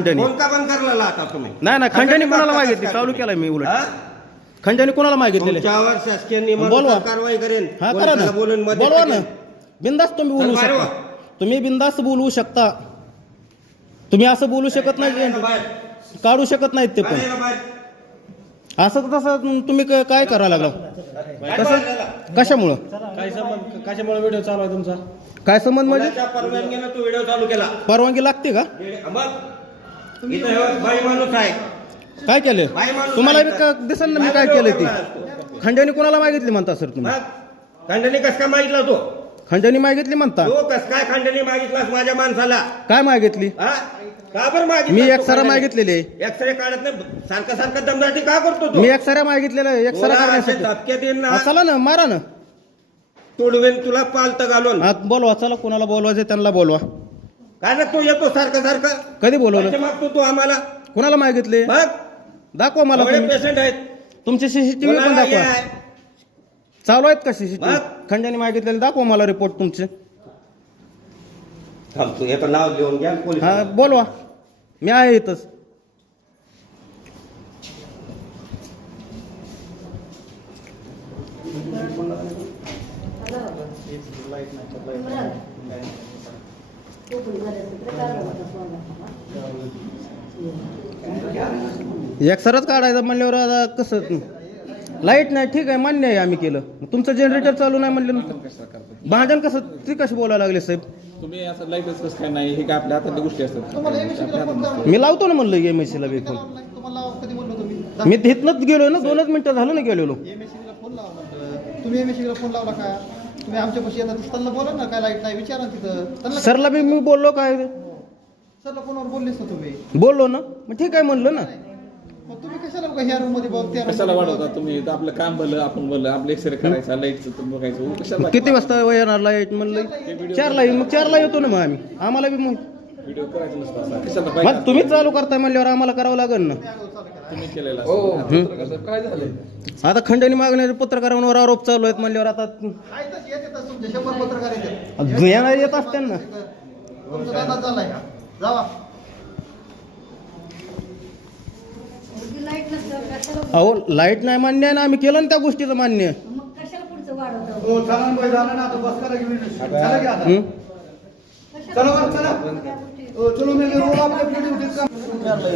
खंडणी फोन का बंद करला आता तुम्ही? नाही खंडणी कोणाला मागितली? चालू केलाय मी उलट. खंडणी कोणाला मागितलेली? तुमच्यावर शासकीय नियमानुसार बोलवा. कारवाई करेन. हा करा ना, पोलिसाला बोलून मदत बोलवा ना. करेन. बिंदास तुम्ही बोलू चल बाहेर शकता. तुम्ही बिंदास बोलू शकता. तुम्ही असं बोलू शकत नाही, बाहेर. काढू शकत नाहीत ते पण. बाहेर, बाहेर. असं तसं तुम्ही काय करायला लागला? कसं कशामुळं? काय संबंध? कशामुळे व्हिडिओ चालू आहे तुमचा? काय संबंध म्हणजे? कोणाच्या परवानगीनं तू व्हिडिओ चालू केला? परवानगी लागते का? मग इथं हे बाई माणूस आहे. काय केलं बाई माणूस तुम्हाला आहे बी इथं. दिसेल ना मी काय केलं ते. खंडणी कोणाला मागितली म्हणता सर तुम्ही? मग खंडणी कस काय मागितला तो? खंडणी मागितली म्हणता? तू कस काय खंडणी मागितलास माझ्या माणसाला? काय मागितली? हा? का बरं मागितलं? मी एक्सरा मागितलेली आहे. एक्सरे काढत नाही सारखं सारखं दमदाटी का करतो तू? मी एक्सरा मागितलेला आहे. एक्सरा तुला असे करण्यासाठी. धपके देईन ना, हा, चला ना, मारा ना. तोडवेन तुला पालत घालून. हा, बोलवा. चला, कोणाला बोलवायचं त्यांना बोलवा. काय ना तू येतो सारखं सारखं कधी बोलवलं? पैसे मागतो तू आम्हाला. कोणाला मागितले? बघ दाखवा मला. एवढे तुम्ही पेशंट आहेत. तुमचे सीसीटीव्ही पण कोणाला हे दाखवा. आहे? चालू आहेत का सीसीटीव्ही? मग? खंडणी मागितलेले दाखवा मला रिपोर्ट तुमचे. थांब तू याचं नाव लिहून घ्या पोलीस. हा, बोलवा. मी आहे इथंच. एक्सरच काढायचा म्हणल्यावर आता कसं? लाईट नाही, ठीक आहे, मान्य आहे, आम्ही केलं. तुमचं जनरेटर चालू नाही म्हणलं. भांडण कसं? ते कसे बोलायला लागले साहेब? तुम्ही असं लाईटच कसं काय नाही? हे काय आपल्या हातातल्या गोष्टी असतात. मी लावतो ना म्हणलं एमएससीला बी फोन. मी तिथनंच गेलो ना, 2च मिनिटं झालं ना गेलेलो. तुम्ही एमएससीला फोन लावला का? तुम्ही आमच्यापाशी येतात त्यांना बोला ना, काय लाईट नाही विचारा तिथं. सरला बी मी बोललो काय? सरला फोनवर बोललेस ना तुम्ही? बोललो ना, मग ठीक आहे म्हणलं ना. मग तुम्ही कशाला बघा ह्या रूम मध्ये बघ त्या कशाला वाढवता तुम्ही? इथं आपलं काम भरलं, आपण भरलं, आपलं एक्सरे करायचा, लाईटचं तुम्ही बघायचं. कशाला किती वाजता येणार लाईट म्हणलं? 4ला येईल. मग 4ला येतो ना मग आम्ही. आम्हाला बी मग व्हिडिओ करायचा नसता असा. कशाला पाहिजे? मग तुम्ही चालू करताय म्हणल्यावर आम्हाला करावं लागेल ना. तुम्ही केलेला असं. काय झालं? आता खंडणी मागणारे पत्रकारांवर आरोप चालू आहेत म्हणल्यावर आता येतात तुमचे 100 पत्रकार येतात. येणार येत असते ना. तुमचा दादा झालाय जावा. अहो, लाईट नाही मान्य आहे ना, आम्ही केलं ना त्या गोष्टीचं मान्य. मग कशाला पुढचं वाढवतं? हो झालं ना, आता बस करा की झालं की आता. चला बरं चला. चलो मी आपल्या